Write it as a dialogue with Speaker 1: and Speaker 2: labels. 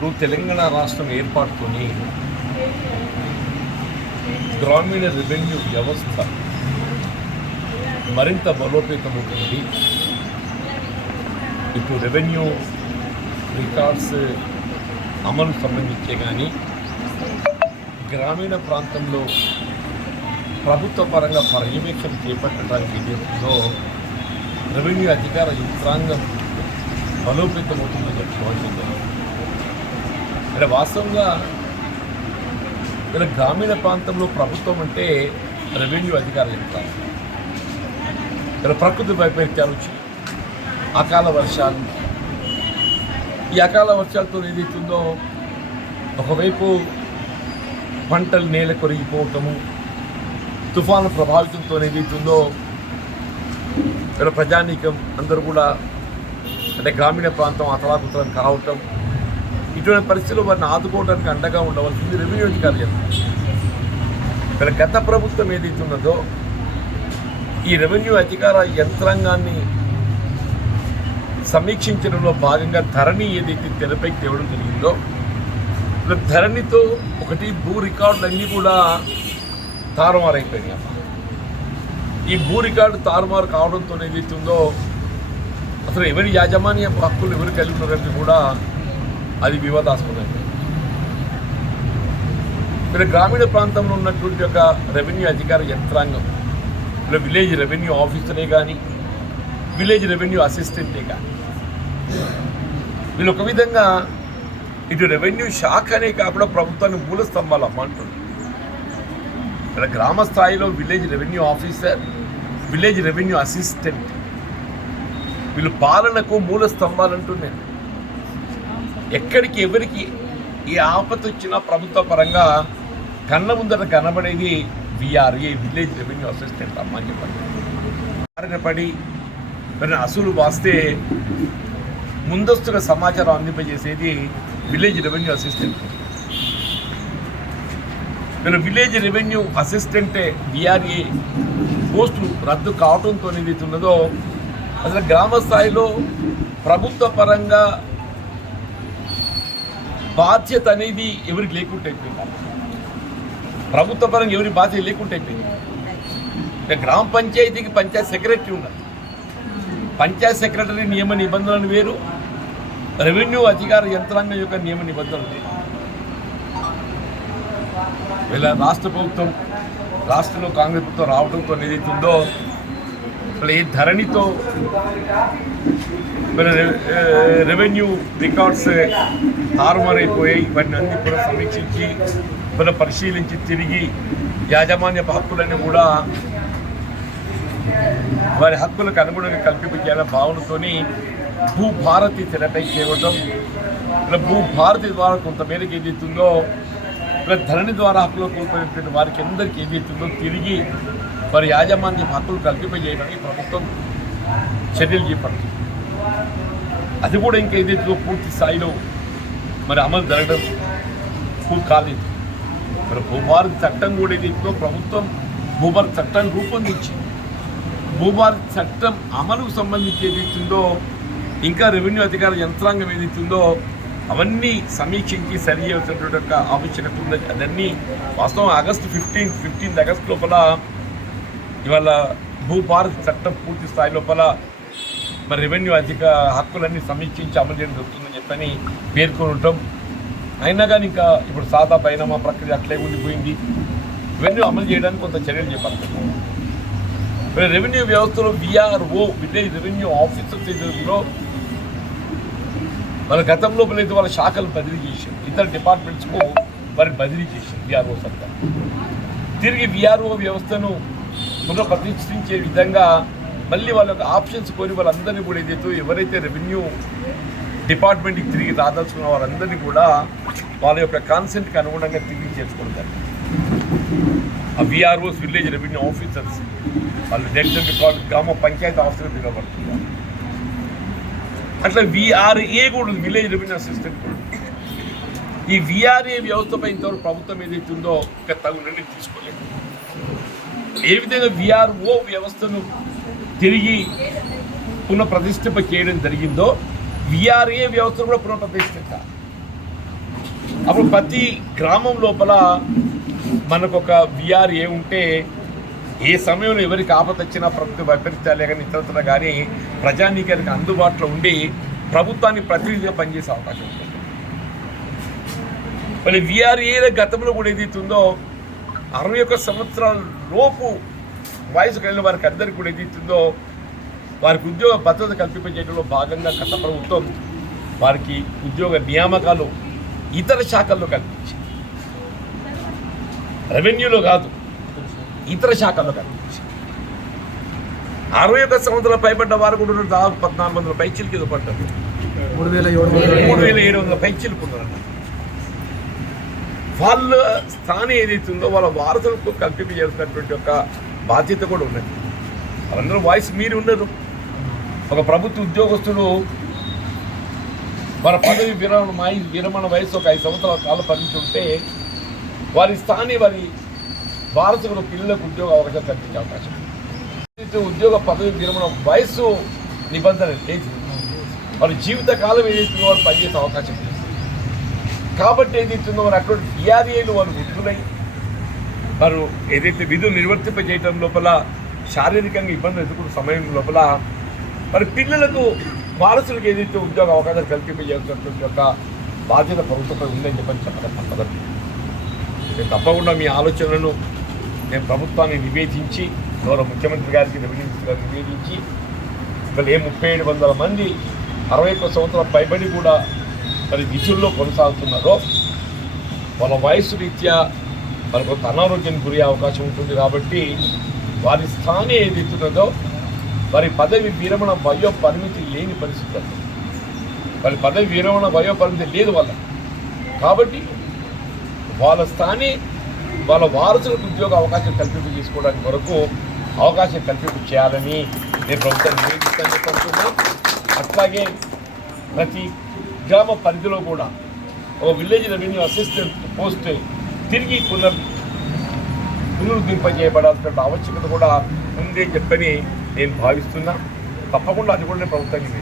Speaker 1: ఇప్పుడు తెలంగాణ రాష్ట్రం ఏర్పాటుకొని గ్రామీణ రెవెన్యూ వ్యవస్థ మరింత బలోపేతమవుతుంది. ఇప్పుడు రెవెన్యూ రికార్డ్స్ అమలు సంబంధించే కానీ గ్రామీణ ప్రాంతంలో ప్రభుత్వ పరంగా పర్యవేక్షణ చేపట్టడానికి ఏదైతుందో రెవెన్యూ అధికార యంత్రాంగం బలోపేతమవుతుందని చెప్పుకోవాల్సిందే అంటే వాస్తవంగా ఇక్కడ గ్రామీణ ప్రాంతంలో ప్రభుత్వం అంటే రెవెన్యూ అధికారులు యంత్రాంగం ఇక్కడ ప్రకృతి వైపరీత్యాలు వచ్చి అకాల వర్షాలు. ఈ అకాల వర్షాలతో ఏదైతుందో ఒకవైపు పంటలు నేల కొరిగిపోవటము తుఫాను ప్రభావితంతో ఏదైతుందో ఇక్కడ ప్రజానీకం అందరూ కూడా అంటే గ్రామీణ ప్రాంతం అతలాకుతలం కావటం ఇటువంటి పరిస్థితుల్లో వారిని ఆదుకోవడానికి అండగా ఉండవలసింది రెవెన్యూ అధికారులు ఇక్కడ గత ప్రభుత్వం ఏదైతే ఉన్నదో ఈ రెవెన్యూ అధికార యంత్రాంగాన్ని సమీక్షించడంలో భాగంగా ధరణి ఏదైతే తెరపైకి తేవడం జరిగిందో ధరణితో ఒకటి భూ రికార్డులన్నీ కూడా తారుమారైపోయినాయి అమ్మా ఈ భూ రికార్డు తారుమారు కావడంతో ఏదైతే ఉందో అసలు ఎవరి యాజమాన్య హక్కులు ఎవరు కలిగి ఉన్నారంటే కూడా అది వివాదాస్పదం. ఇక్కడ గ్రామీణ ప్రాంతంలో ఉన్నటువంటి ఒక రెవెన్యూ అధికార యంత్రాంగం ఇలా విలేజ్ రెవెన్యూ ఆఫీసరే కానీ విలేజ్ రెవెన్యూ అసిస్టెంటే కానీ వీళ్ళు ఒక విధంగా ఇటు రెవెన్యూ శాఖ అనే కాకుండా ప్రభుత్వాన్ని మూల స్తంభాలు అమ్మంటుంది ఇక్కడ గ్రామ స్థాయిలో village revenue officer village revenue assistant వీళ్ళు పాలనకు మూల స్తంభాలు అంటున్నాను ఎక్కడికి ఎవరికి ఏ ఆపత్ వచ్చినా ప్రభుత్వ పరంగా కన్న ముందర కనబడేది విఆర్ఏ విలేజ్ రెవెన్యూ అసిస్టెంట్ అమ్మ అని చెప్పండి పడి మరి అసలు వాస్తే ముందస్తుగా సమాచారం అందింపజేసేది విలేజ్ రెవెన్యూ అసిస్టెంట్. నేను విలేజ్ రెవెన్యూ అసిస్టెంటే విఆర్ఏ పోస్టు రద్దు కావడంతో ఏదైతే ఉన్నదో అసలు గ్రామ స్థాయిలో ప్రభుత్వ పరంగా బాధ్యత అనేది ఎవరికి లేకుండా అయిపోయింది. ప్రభుత్వ పరంగా ఎవరి బాధ్యత లేకుండా అయిపోయింది. ఇక గ్రామ పంచాయతీకి పంచాయత్ సెక్రటరీ ఉన్నారు పంచాయత్ సెక్రటరీ నియమ నిబంధనలు వేరు రెవెన్యూ అధికార యంత్రాంగం యొక్క నియమ నిబంధనలు వేరు. వీళ్ళ రాష్ట్ర ప్రభుత్వం రాష్ట్రంలో కాంగ్రెస్ ప్రభుత్వం రావడంతో ఏదైతుందో అసలు ఏ ధరణితో మన రెవెన్యూ రికార్డ్స్ తారుమారైపోయాయి ఇవన్నీ అన్ని కూడా సమీక్షించి మన పరిశీలించి తిరిగి యాజమాన్య హక్కులన్నీ కూడా వారి హక్కులకు అనుగుణంగా కల్పించాలనే భావనతోని భూభారతి తెరపై తేవటం ఇలా భూభారతి ద్వారా కొంతమేరకు ఏదైతుందో ఇలా ధరణి ద్వారా హక్కులు కోల్పోయినటువంటి వారికి అందరికీ ఏదైతుందో తిరిగి వారి యాజమాన్య హక్కులు కల్పింపజేయడానికి ప్రభుత్వం చర్యలు చేపడుతుంది. అది కూడా ఇంకా ఏదైతే పూర్తి స్థాయిలో మరి అమలు జరగడం పూర్తి కాలేదు. మరి భూభారతి చట్టం కూడా ఏదైతే ప్రభుత్వం భూభారతి చట్టాన్ని రూపొందించింది. భూభారతి చట్టం అమలుకు సంబంధించి ఏదైతుందో ఇంకా రెవెన్యూ అధికార యంత్రాంగం ఏదైతుందో అవన్నీ సమీక్షించి సరి చేయాల్సినటువంటి యొక్క ఆవశ్యకత ఉన్నది అదన్నీ వాస్తవం ఆగస్టు ఫిఫ్టీన్త్ ఫిఫ్టీన్త్ ఆగస్ట్ లోపల ఇవాళ భూభారతి చట్టం పూర్తి స్థాయి లోపల మరి రెవెన్యూ అధిక హక్కులన్నీ సమీక్షించి అమలు చేయడం జరుగుతుందని చెప్పని పేర్కొని ఉంటాం అయినా కానీ ఇంకా ఇప్పుడు సాదా బైనామా ప్రక్రియ అట్లే ఉండిపోయింది. రెవెన్యూ అమలు చేయడానికి కొంత చర్యలు చేపడుతున్నాం మరి రెవెన్యూ వ్యవస్థలో విఆర్ఓ విలేజ్ రెవెన్యూ ఆఫీసర్స్ ఏదైతుందో వాళ్ళ గతంలో అయితే వాళ్ళ శాఖలు బదిలీ చేశారు. ఇతర డిపార్ట్మెంట్స్కు వారిని బదిలీ చేశారు విఆర్ఓ సర్కార్ తిరిగి విఆర్ఓ వ్యవస్థను పునఃప్రతిష్ఠించే విధంగా మళ్ళీ వాళ్ళ యొక్క ఆప్షన్స్ కోరి వాళ్ళందరినీ కూడా ఏదైతే ఎవరైతే రెవెన్యూ డిపార్ట్మెంట్కి తిరిగి రాదలుచుకున్న వాళ్ళందరినీ కూడా వాళ్ళ యొక్క కాన్సెంట్కి అనుగుణంగా తిరిగి చేసుకుంటారు ఆ విఆర్ఓస్ విలేజ్ రెవెన్యూ ఆఫీసర్స్ వాళ్ళు డెంటల్ రికార్డు గ్రామ పంచాయతీ ఆఫీసర్ పిలవబడుతున్నారు. అట్లా విఆర్ఏ కూడా విలేజ్ రెవెన్యూ అసిస్టెంట్ కూడా. ఈ విఆర్ఏ వ్యవస్థపై ఇంతవరకు ప్రభుత్వం ఏదైతే ఉందో ఇంకా తగు నిర్ణయం తీసుకోలేదు. ఏ విధంగా విఆర్ఓ వ్యవస్థను తిరిగి పునఃప్రతిష్ఠింప చేయడం జరిగిందో విఆర్ఏ వ్యవస్థను కూడా పునఃప్రతిష్ఠించాలి అప్పుడు ప్రతి గ్రామం లోపల మనకు ఒక విఆర్ఏ ఉంటే ఏ సమయంలో ఎవరికి ఆపదచ్చినా ప్రభుత్వ వైపరీత్యాలే కానీ ఇతరత్ర కానీ ప్రజానీకానికి అందుబాటులో ఉండి ప్రభుత్వాన్ని ప్రతినిధిగా పనిచేసే అవకాశం ఉంటుంది. మరి విఆర్ఏల గతంలో కూడా ఏదైతుందో అరవై ఒక్క సంవత్సరాల లోపు వయసు కలిగిన వారికి అందరికీ కూడా ఏదైతుందో వారికి ఉద్యోగ భద్రత కల్పింపజేయడంలో భాగంగా గత ప్రభుత్వం వారికి ఉద్యోగ నియామకాలు ఇతర శాఖల్లో కల్పించింది. రెవెన్యూలో కాదు ఇతర శాఖల్లో కల్పించింది. అరవై ఒక్క సంవత్సరాల పైబడ్డ వారు కూడా దాదాపు పద్నాలుగు వందల పైచీలకి ఏదో పడ్డారు.
Speaker 2: మూడు వేల
Speaker 1: మూడు వేల ఏడు వందల పైచీలు పొందారు వాళ్ళ స్థానం ఏదైతుందో వాళ్ళ వారసులకు కల్పింపజేయాల్సినటువంటి ఒక బాధ్యత కూడా ఉన్నది. వాళ్ళందరూ వాయిస్ మీరు ఉండరు ఒక ప్రభుత్వ ఉద్యోగస్తులు వారి పదవి విరమణ మాయి విరమణ వయసు ఒక ఐదు సంవత్సరాల కాలం పరిమితి వారి స్థాని వారి వారసులకు పిల్లలకు ఉద్యోగ అవకాశం కల్పించే అవకాశం ఉద్యోగ పదవి విరమణ వయసు నిబంధన లేదు. వారి జీవిత కాలం ఏదైతుందో వారు పనిచేసే అవకాశం లేదు. కాబట్టి ఏదైతుందో వారు అటువంటి డిఆర్ఏలు వారు వృద్ధులై వారు ఏదైతే విధులు నిర్వర్తింపజేయటం లోపల శారీరకంగా ఇబ్బందులు ఎదుర్కొన్న సమయం లోపల మరి పిల్లలకు వారసులకు ఏదైతే ఉద్యోగ అవకాశాలు కల్పింపజేసినటువంటి యొక్క బాధ్యత ప్రభుత్వంపై ఉందని చెప్పని చెప్పడం తప్పదండి. నేను తప్పకుండా మీ ఆలోచనలను నేను ప్రభుత్వాన్ని నివేదించి గౌరవ ముఖ్యమంత్రి గారికి రెవెన్యూ గారికి నివేదించి ఇవాళ ఏ ముప్పై ఏడు వందల మంది అరవై ఒక్క సంవత్సరాల పైబడి కూడా మరి విధుల్లో కొనసాగుతున్నారో వాళ్ళ వయసు రీత్యా మనకు కొంత అనారోగ్యానికి గురి అవకాశం ఉంటుంది కాబట్టి వారి స్థానం ఏది ఇస్తున్నదో వారి పదవి విరమణ వయో పరిమితి లేని పరిస్థితులు వారి పదవి విరమణ వయో పరిమితి లేదు వాళ్ళ. కాబట్టి వాళ్ళ స్థాని వాళ్ళ వారసులకు ఉద్యోగ అవకాశం కల్పింపు చేసుకోవడానికి వరకు అవకాశం కల్పింపు చేయాలని నేను ప్రభుత్వం నివేదిస్తాను చెప్పనుకున్నా అట్లాగే ప్రతి గ్రామ పరిధిలో కూడా ఒక విలేజ్ రెవెన్యూ అసిస్టెంట్ పోస్ట్ తిరిగి పునర్ పునరుద్ధరింపజేయబడాల్సిన ఆవశ్యకత కూడా ఉంది అని చెప్పని నేను భావిస్తున్నా. తప్పకుండా అది కూడా నేను ప్రభుత్వానికి